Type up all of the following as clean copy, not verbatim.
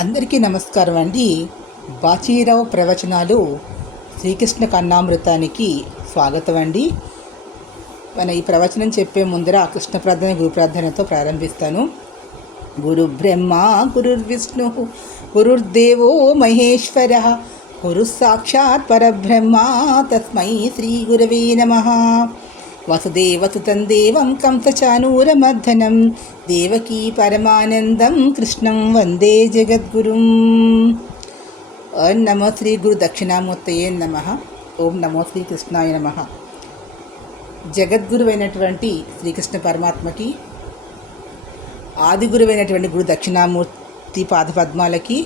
అందరికీ నమస్కారం అండి. బాచీరావు ప్రవచనాలు శ్రీకృష్ణ కన్నామృతానికి స్వాగతం అండి. ఈ ప్రవచనం చెప్పే ముందర కృష్ణ ప్రార్థన గురు ప్రార్థనతో ప్రారంభిస్తాను. గురు బ్రహ్మ గురుర్విష్ణు గురుర్దేవో మహేశ్వర గురు సాక్షాత్ పరబ్రహ్మ తస్మై శ్రీ గురవే నమః. వసుదేవసుతం దేవం కంసచానూరమర్దనం దేవకీ పరమానందం కృష్ణం వందే జగద్గురుం. నమో శ్రీ గురు దక్షిణామూర్తయే నమః. ఓం నమో శ్రీ కృష్ణాయ నమః. జగద్గురువైనటువంటి శ్రీకృష్ణ పరమాత్మకి, ఆదిగురువైనటువంటి గురు దక్షిణామూర్తి పాదపద్మాలకి,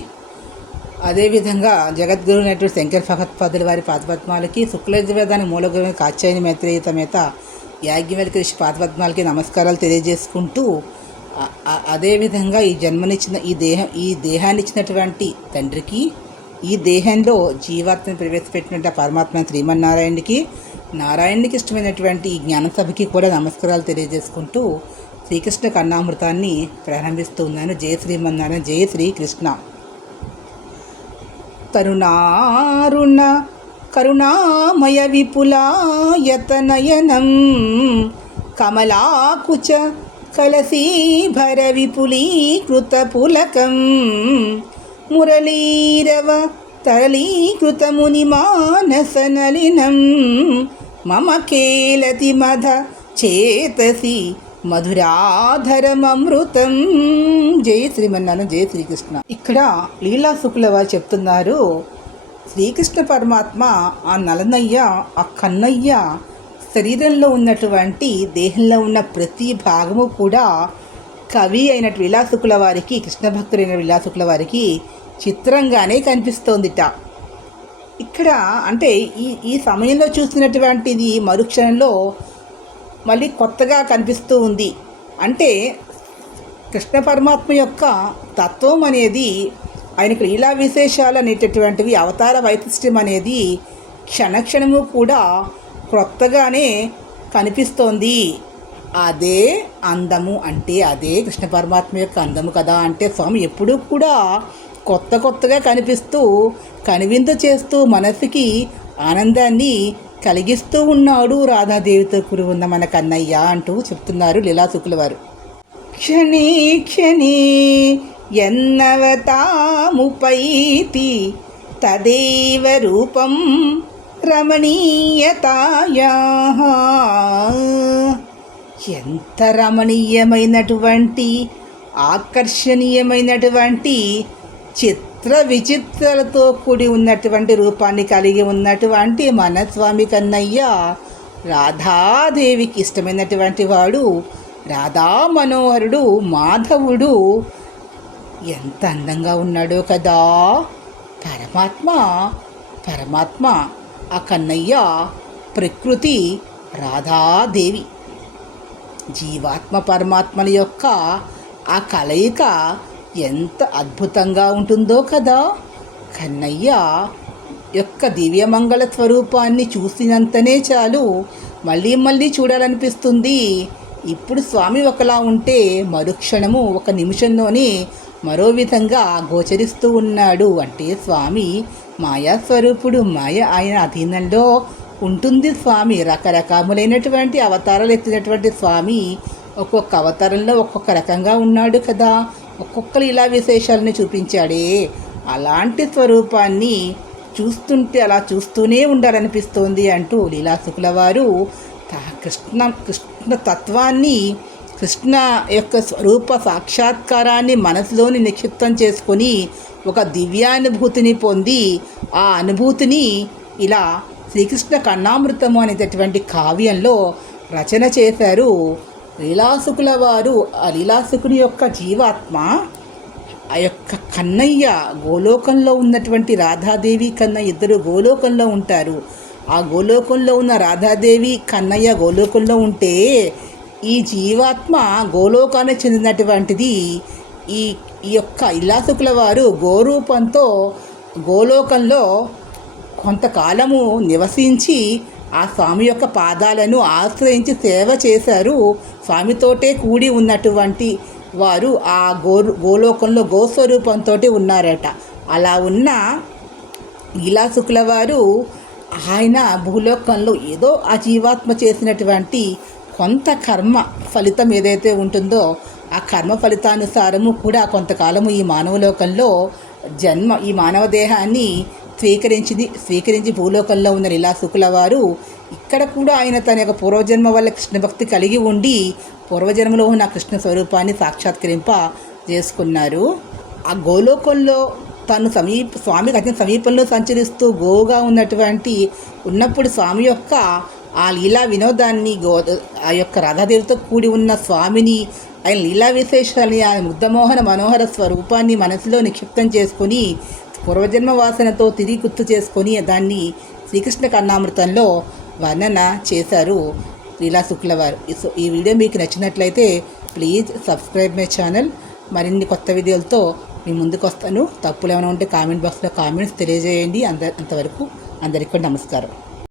అదేవిధంగా జగద్గురు అయినటువంటి శంకర భగవత్పాదుల వారి పాదపద్మాలకి, శుక్లయజుర్వేదానికి మూలగురు కాత్యాయని మైత్రేయ సమేత యాజ్ఞవల్క్య ఋషి పాదపద్మాలకి నమస్కారాలు తెలియజేసుకుంటూ, అదేవిధంగా ఈ జన్మనిచ్చిన ఈ దేహాన్ని ఇచ్చినటువంటి తండ్రికి, ఈ దేహంలో జీవాత్మను ప్రవేశపెట్టినటువంటి పరమాత్మ శ్రీమన్నారాయణుడికి, నారాయణుడికి ఇష్టమైనటువంటి ఈ జ్ఞానసభకి కూడా నమస్కారాలు తెలియజేసుకుంటూ శ్రీకృష్ణ కన్నామృతాన్ని ప్రారంభిస్తూ ఉన్నాను. జయ శ్రీమన్నారాయణ, జయ శ్రీకృష్ణ. తరుణారుణ కరుణామయ విపులాయతనయనం కమలాకుచ కలసీభర విపులీకృత పులకం మురళీరవ తరళీకృత మునిమానసనలినం మమ కేలతి మధ చేతసి మధురాధరమమృతం. జయ శ్రీమన్నారాయణ, జయ శ్రీకృష్ణ. ఇక్కడ లీలా శుక్ల వారు చెప్తున్నారు, శ్రీకృష్ణ పరమాత్మ ఆ నలనయ్య, ఆ కన్నయ్య శరీరంలో ఉన్నటువంటి దేహంలో ఉన్న ప్రతి భాగము కూడా కవి అయినట్టు విలాసుకుల వారికి, కృష్ణ భక్తులైన విలాసుకుల వారికి చిత్రంగానే కనిపిస్తోందిట. ఇక్కడ అంటే ఈ సమయంలో చూసినటువంటిది మరుక్షణంలో మళ్ళీ కొత్తగా కనిపిస్తూ ఉంది. అంటే కృష్ణ పరమాత్మ యొక్క తత్వం అనేది, ఆయనకు లీలా విశేషాలు అనేటటువంటివి, అవతార వైశిష్ట్యం అనేది క్షణక్షణము కూడా క్రొత్తగానే కనిపిస్తోంది. అదే అందము, అంటే అదే కృష్ణ పరమాత్మ యొక్క అందము కదా. అంటే స్వామి ఎప్పుడూ కూడా కొత్తగా కనిపిస్తూ, కనువిందు చేస్తూ, మనసుకి ఆనందాన్ని కలిగిస్తూ ఉన్నాడు రాధాదేవితో కూడి ఉన్న మన కన్నయ్య అంటూ చెప్తున్నారు లీలాశుకుల వారు. క్షణే క్షణే ఎన్నవతాముపైతి తదేవ రూపం రమణీయతాయా. ఎంత రమణీయమైనటువంటి, ఆకర్షణీయమైనటువంటి, చిత్ర విచిత్రాలతో కూడి ఉన్నటువంటి రూపాన్ని కలిగి ఉన్నటువంటి మన స్వామి కన్నయ్య రాధాదేవికి ఇష్టమైనటువంటి వాడు, రాధా మనోహరుడు, మాధవుడు. ఎంత అందంగా ఉన్నాడో కదా పరమాత్మ. ఆ కన్నయ్య ప్రకృతి, రాధాదేవి, జీవాత్మ పరమాత్మల యొక్క ఆ కలయిక ఎంత అద్భుతంగా ఉంటుందో కదా. కన్నయ్య యొక్క దివ్యమంగళ స్వరూపాన్ని చూసినంతనే చాలు మళ్ళీ చూడాలనిపిస్తుంది. ఇప్పుడు స్వామి ఒకలా ఉంటే మరుక్షణము, ఒక నిమిషంలోనే మరో విధంగా గోచరిస్తూ ఉన్నాడు. అంటే స్వామి మాయాస్వరూపుడు, మాయ ఆయన అధీనంలో ఉంటుంది స్వామి. రకరకములైనటువంటి అవతారాలు ఎత్తినటువంటి స్వామి ఒక్కొక్క అవతారంలో ఒక్కొక్క రకంగా ఉన్నాడు కదా. ఒక్కొక్కరు ఇలా విశేషాలను చూపించాడే. అలాంటి స్వరూపాన్ని చూస్తుంటే అలా చూస్తూనే ఉండాలనిపిస్తోంది అంటూ లీలాశుకుల వారు కృష్ణ తత్వాన్ని, కృష్ణ యొక్క స్వరూప సాక్షాత్కారాన్ని మనసులోని నిక్షిప్తం చేసుకొని ఒక దివ్యానుభూతిని పొంది, ఆ అనుభూతిని ఇలా శ్రీకృష్ణ కన్నామృతము అనేటటువంటి కావ్యంలో రచన చేశారు లీలాశుకుల వారు. ఆ లీలాశుకుని యొక్క జీవాత్మ, ఆ యొక్క కన్నయ్య గోలోకంలో ఉన్నటువంటి రాధాదేవి కన్నయ్య ఇద్దరు గోలోకంలో ఉంటారు. ఆ గోలోకంలో ఉన్న రాధాదేవి, కన్నయ్య గోలోకంలో ఉంటే, ఈ జీవాత్మ గోలోకానికి చెందినటువంటిది. ఈ యొక్క లీలాశుకుల వారు గోరూపంతో గోలోకంలో కొంతకాలము నివసించి ఆ స్వామి యొక్క పాదాలను ఆశ్రయించి సేవ చేశారు. స్వామితోటే కూడి ఉన్నటువంటి వారు ఆ గోలోకంలో గోస్వరూపంతో ఉన్నారట. అలా ఉన్న లీలా శుక్ల వారు ఆయన భూలోకంలో ఏదో ఆ జీవాత్మ చేసినటువంటి కొంత కర్మ ఫలితం ఏదైతే ఉంటుందో ఆ కర్మ ఫలితానుసారము కూడా కొంతకాలము ఈ మానవలోకంలో ఈ మానవ దేహాన్ని స్వీకరించి భూలోకంలో ఉన్న లీలా శుక్ల వారు ఇక్కడ కూడా ఆయన తన యొక్క పూర్వజన్మ వల్ల కృష్ణ భక్తి కలిగి ఉండి పూర్వజన్మలో ఉన్న కృష్ణ స్వరూపాన్ని సాక్షాత్కరింప చేసుకున్నారు. ఆ గోలోకంలో తను స్వామికి అత్యంత సమీపంలో సంచరిస్తూ గోవుగా ఉన్నప్పుడు స్వామి యొక్క ఆ లీలా వినోదాన్ని ఆ యొక్క రాధాదేవితో కూడి ఉన్న స్వామిని ఆయన లీలా విశేషాలని ఆ ముగ్ధమోహన మనోహర స్వరూపాన్ని మనసులో నిక్షిప్తం చేసుకొని పూర్వజన్మ వాసనతో తిరిగి గుర్తు చేసుకొని దాన్ని శ్రీకృష్ణ కర్ణామృతంలో వర్ణన చేశారు లీలా శుక్ల వారు. ఈ వీడియో మీకు నచ్చినట్లయితే ప్లీజ్ సబ్స్క్రైబ్ మై ఛానల్. మరిన్ని కొత్త వీడియోలతో మీ ముందుకు వస్తాను. తప్పులు ఏమైనా ఉంటే కామెంట్ బాక్స్లో కామెంట్స్ తెలియజేయండి. అంతవరకు అందరికీ నమస్కారం.